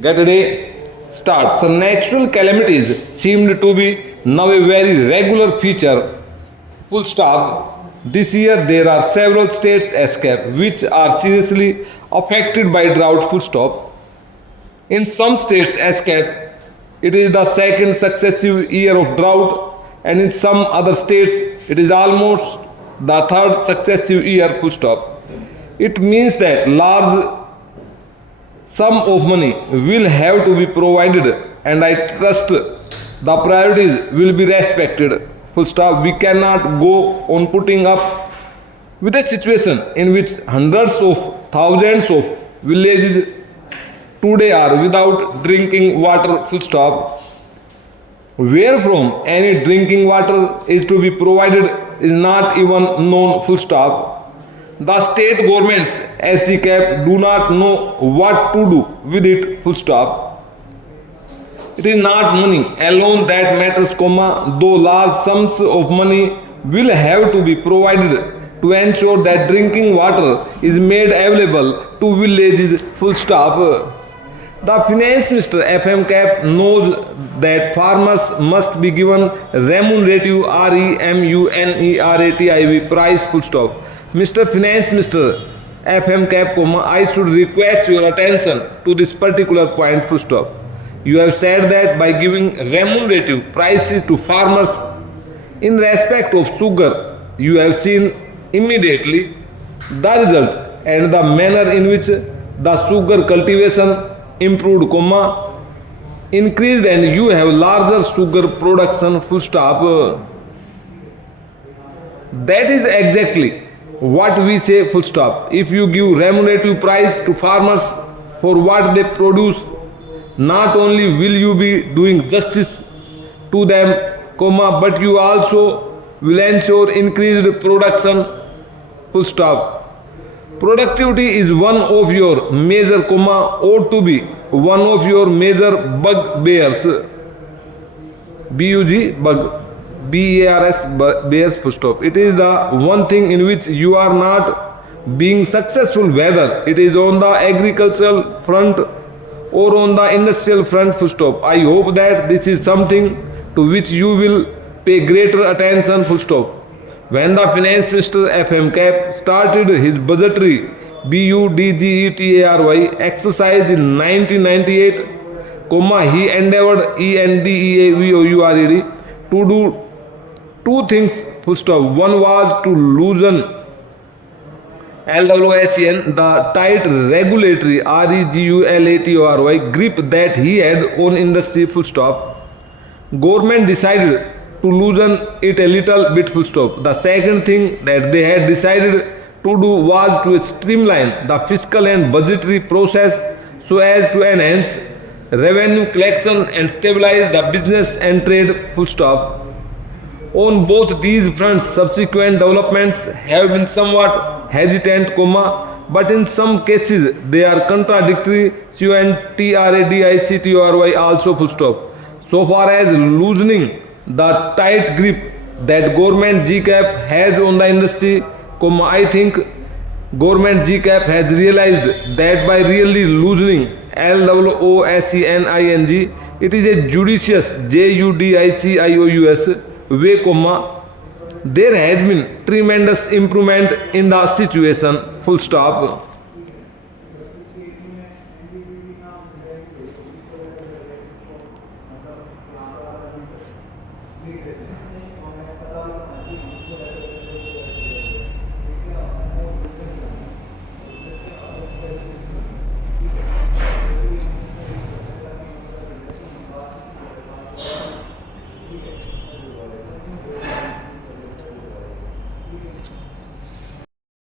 Get a day start. Some natural calamities seemed to be now a very regular feature. Full stop. This year there are several states escape which are seriously affected by drought. Full stop. In some states escape it is the second successive year of drought, and in some other states it is almost the third successive year. Full stop. It means that large sum of money will have to be provided, and I trust the priorities will be respected. Full stop. We cannot go on putting up with a situation in which hundreds of thousands of villages today are without drinking water. Full stop. Where from any drinking water is to be provided is not even known. Full stop. The state governments SCCAP do not know what to do with it. Full stop. It is not money alone that matters, comma, though large sums of money will have to be provided to ensure that drinking water is made available to villages. Full stop. The finance minister FM Cap knows that farmers must be given remunerative REMUNERATIV price. Full stop. Mr. Finance Minister FM Cap, I should request your attention to this particular point. Full stop. You have said that by giving remunerative prices to farmers in respect of sugar, you have seen immediately the result and the manner in which the sugar cultivation improved, increased, and you have larger sugar production. Full stop. That is exactly what we say. Full stop. If you give remunerative price to farmers for what they produce, not only will you be doing justice to them, but you also will ensure increased production. Full stop. Productivity is one of your major, ought to be one of your major bugbears. BUG, bug, BARS, bears. Full stop. It is the one thing in which you are not being successful, whether it is on the agricultural front or on the industrial front. Full stop. I hope that this is something to which you will pay greater attention. Full stop. When the finance minister FM Cap started his budgetary BUDGETARY exercise in 1998, he endeavored ENDEAVOURED to do two things. Full stop. One was to loosen LWSEN, the tight regulatory REGULATORY grip that he had on industry. Full stop. Government decided to loosen it a little bit. Full stop. The second thing that they had decided to do was to streamline the fiscal and budgetary process so as to enhance revenue collection and stabilize the business and trade. Full stop. On both these fronts, subsequent developments have been somewhat hesitant, but in some cases they are contradictory. CUNTRADICTORY also. Full stop. So far as loosening the tight grip that government GCAP has on the industry, I think government GCAP has realized that by really loosening LOOSENING, it is a judicious JUDICIOUS way, there has been tremendous improvement in the situation. Full stop.